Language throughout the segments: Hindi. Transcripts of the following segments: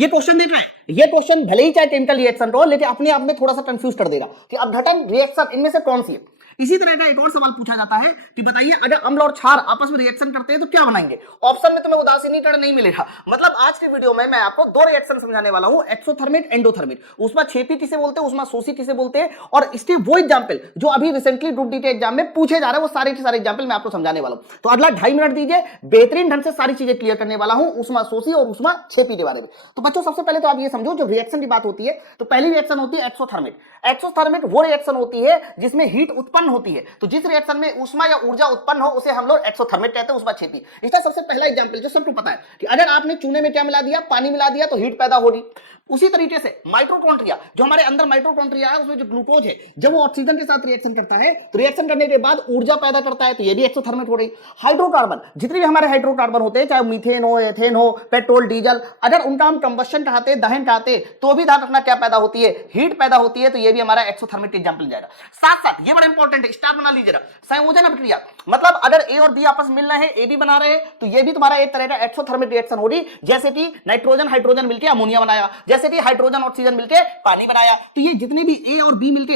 ये क्वेश्चन देख रहा है, ये क्वेश्चन भले ही चाहे केमिकल रिएक्शन हो, लेकिन अपने आप में थोड़ा सा कंफ्यूज कर देगा कि अपघटन रिएक्शन इनमें से कौन सी है। इसी तरह का एक और सवाल पूछा जाता है कि बताइए अगर अम्ल और क्षार आपस में रिएक्शन करते हैं तो क्या बनाएंगे। ऑप्शन में तुम्हें उदासीनीकरण नहीं मिलेगा। मतलब आज के वीडियो में मैं आपको दो रिएक्शन समझाने वाला हूं, एक्सोथर्मिक एंडोथर्मिक। उसमें छेपी किसे बोलते हैं, उसमें शोषी किसे बोलते हैं, और इसके वो एग्जाम्पल जो अभी रिसेंटली ग्रुप डी के एग्जाम में पूछे जा रहे हैं, वो सारे के सारे एग्जाम्पल मैं आपको समझाने वाला हूं। तो अगला 2.5 मिनट दीजिए, बेहतरीन ढंग से सारी चीजें क्लियर करने वाला हूं उसमें शोषी और उसमें छेपी के बारे में। तो बच्चों सबसे पहले तो आप ये समझो, जब रिएक्शन की बात होती है तो पहली रिएक्शन होती है एक्सोथर्मिक। एक्सोथर्मिक वो रिएक्शन होती है जिसमें हीट उत्पन्न होती है। तो जिस रिएक्शन में ऊष्मा या ऊर्जा उत्पन्न हो उसे हम लोग एक्सोथर्मिक कहते हैं, उसमें छेपी। इसका सबसे पहला एग्जांपल जो सबको पता है कि अगर आपने चूने में क्या मिला दिया, पानी मिला दिया, तो हीट पैदा होगी। उसी तरीके से माइटोकॉन्ड्रिया, जो हमारे अंदर माइटोकॉन्ड्रिया है उसमें जो ग्लूकोज है, जब वो ऑक्सीजन के साथ रिएक्शन करता है तो रिएक्शन करने के बाद ऊर्जा पैदा करता है, तो ये भी एक्सोथर्मिक हो रही। हाइड्रोकार्बन, जितने भी हमारे हाइड्रोकार्बन होते हैं, चाहे मीथेन हो, एथेन हो, पेट्रोल, डीजल, अगर उनका हम कंबशन चाहते हैं, दहन चाहते हैं, तो भी ध्यान रखना क्या पैदा होती है, हीट पैदा होती है। तो ये भी हमारा एक्सोथर्मिक एग्जांपल जाएगा। साथ साथ ये बड़ा इंपॉर्टेंट है, स्टार बना लीजिएगा, संयोजन अभिक्रिया। मतलब अगर ए और बी आपस में मिल रहे हैं, ए बी बना रहे हैं, तो ये भी तुम्हारा एक तरह का एक्सोथर्मिक रिएक्शन हो रही। जैसे कि नाइट्रोजन हाइड्रोजन मिलकर अमोनिया बनाया, जैसे कि हाइड्रोजन ऑक्सीजन मिलकर पानी बनाया। तो ये जितने भी ए और बी मिलकर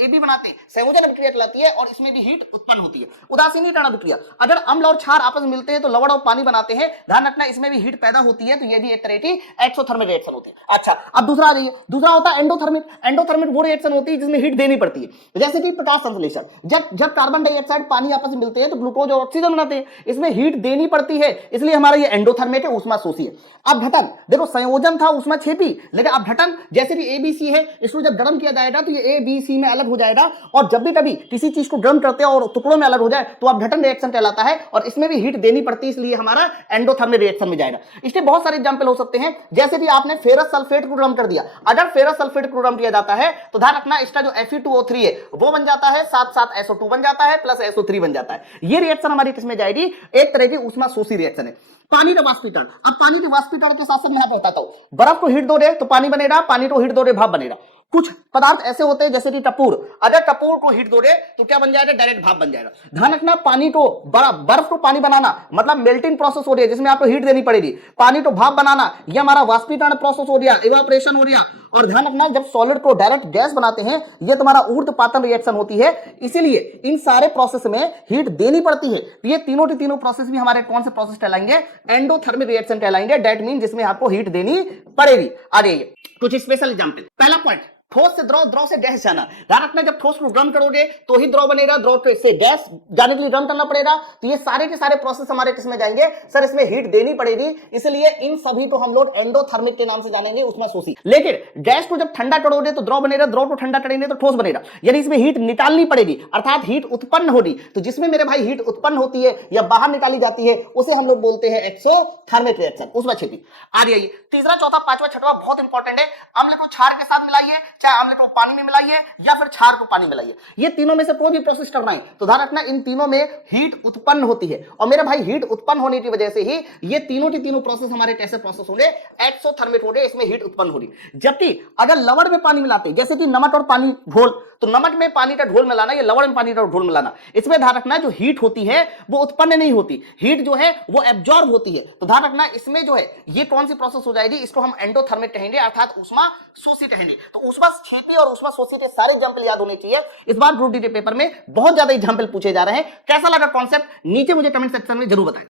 ए बी बनाते हैं, संयोजन अभिक्रिया कहलाती है, और इसमें भी हीट उत्पन्न होती है। उदासीनीकरण अभिक्रिया, अगर अम्ल और क्षार आपस में मिलते हैं तो लवण और पानी बनाते हैं, ध्यान रखना इसमें भी हीट पैदा होती है। तो ये भी एक तरह की एक्सोथर्मिक रिएक्शन होती है। अच्छा, अब दूसरा आ जाइए, दूसरा होता है एंडोथर्मिक। एंडोथर्मिक वो रिएक्शन होती है जिसमें हीट देनी पड़ती है, जैसे कि प्रकाश संश्लेषण। जब कार्बन डाइऑक्साइड पानी आपस में मिलते हैं तो ग्लूकोज और ऑक्सीजन बनाते हैं, इसमें हीट देनी पड़ती है, इसलिए हमारा ये एंडोथर्मिक है, ऊष्मा शोषी है। अपघटन, देखो संयोजन था ऊष्मा छेपी, लेकिन अपघटन जैसे कि एबीसी है, इसको जब गर्म किया जाएगा तो ये ए बी सी में अलग हो जाएगा, और जब भी कभी किसी चीज को गर्म करते हैं और टुकड़ों में अलग हो जाए तो अपघटन रिएक्शन कहलाता है, और इसमें भी हीट देनी पड़ती है, इसलिए हमारा एंडोथर्मिक रिएक्शन में जाएगा। इसके बहुत सारे एग्जांपल हो सकते हैं, जैसे कि आपने फेरस सल्फेट को गर्म कर दिया। अगर फेरस सल्फेट को गर्म किया जाता है तो ध्यान रखना इसका जो Fe2O3 है वो बन जाता है, साथ साथ SO2 बन जाता है, प्लस SO3 बन जाता है। ये रिएक्शन हमारी किसमें जाएगी, एक तरह की ऊष्मा शोषी रिएक्शन है। पानी का वाष्पीकरण, अब पानी के वाष्पीकरण के साथ साथ मैं आपको बताता हूं, बर्फ को हीट दो दे तो पानी बनेगा, पानी को हीट दो दे भाप बनेगा। कुछ पदार्थ ऐसे होते हैं जैसे कि कपूर, अगर कपूर को हीट दोगे तो क्या बन जाएगा, डायरेक्ट भाप बन जाएगा। ध्यान रखना पानी को बर्फ को पानी बनाना मतलब मेल्टिंग प्रोसेस हो रही है, जिसमें आपको हीट देनी पड़ेगी। पानी को भाप बनाना ये हमारा वाष्पीकरण प्रोसेस हो रहा, इवापोरेशन हो रहा। और ध्यान रखना जब सॉलिड को डायरेक्ट गैस बनाते हैं ये तुम्हारा ऊर्ध्वपातन रिएक्शन होती है, इसीलिए इन सारे प्रोसेस में हीट देनी पड़ती है। तो ये तीनों के तीनों प्रोसेस भी हमारे कौन से प्रोसेस कहलाएंगे, एंडोथर्मिक रिएक्शन कहलाएंगे। दैट मीन जिसमें आपको हीट देनी पड़ेगी। आ जाइए कुछ स्पेशल एग्जांपल। पहला पॉइंट, ठोस से द्रव, द्रव से गैस जाना। ध्यान रखना जब ठोस को गर्म करोगे तो ही द्रव बनेगा, द्रव से गैस जाने के लिए गर्म करना पड़ेगा। तो ये सारे के सारे प्रोसेस हमारे किसमें जाएंगे, सर इसमें हीट देनी पड़ेगी, इसलिए इन सभी को हम लोग एंडोथर्मिक के नाम से जानेंगे, उसमें शोषी। लेकिन गैस को जब ठंडा करोगे तो द्रव बनेगा, द्रव को ठंडा करेंगे तो ठोस बनेगा, यानी इसमें हीट निकालनी पड़ेगी, अर्थात हीट उत्पन्न होगी। तो जिसमें मेरे भाई हीट उत्पन्न होती है या बाहर निकाली जाती है उसे हम लोग बोलते हैं एक्सोथर्मिक रिएक्शन, उसमें छेपी। आ जाइए तीसरा, चौथा, पांचवा, छठवां बहुत इंपॉर्टेंट है। अम्ल को क्षार के साथ मिलाइए, चाहे अम्ल को पानी में मिलाइए या फिर क्षार को पानी मिलाइए, ये तीनों में से कोई भी प्रोसेस करना है तो ध्यान रखना इन तीनों में हीट उत्पन्न होती है। और मेरे भाई हीट उत्पन्न होने की वजह से ही ये तीनों की तीनों प्रोसेस हमारे कैसे प्रोसेस होंगे, एक्सोथर्मिक होंगे, इसमें हीट उत्पन्न होगी। जबकि अगर लवण में पानी मिलाते हैं, जैसे कि नमक और पानी घोल, तो नमक में पानी का घोल मिलाना, ये लवण में पानी का घोल मिलाना, इसमें ध्यान रखना जो हीट होती है वो उत्पन्न नहीं होती, हीट जो है वो एब्जॉर्ब होती है। तो ध्यान रखना इसमें जो है ये कौन सी प्रोसेस हो जाएगी, इसको हम एंडोथर्मिक कहेंगे, अर्थात ऊष्मा शोषी कहेंगे। तो ऊष्मा छेपी और ऊष्मा शोषी के सारे एग्जांपल याद होने चाहिए। इस बार ग्रुप डी के पेपर में बहुत ज्यादा एग्जांपल पूछे जा रहे हैं। कैसा लगा कॉन्सेप्ट, नीचे मुझे कमेंट सेक्शन में जरूर बताएं।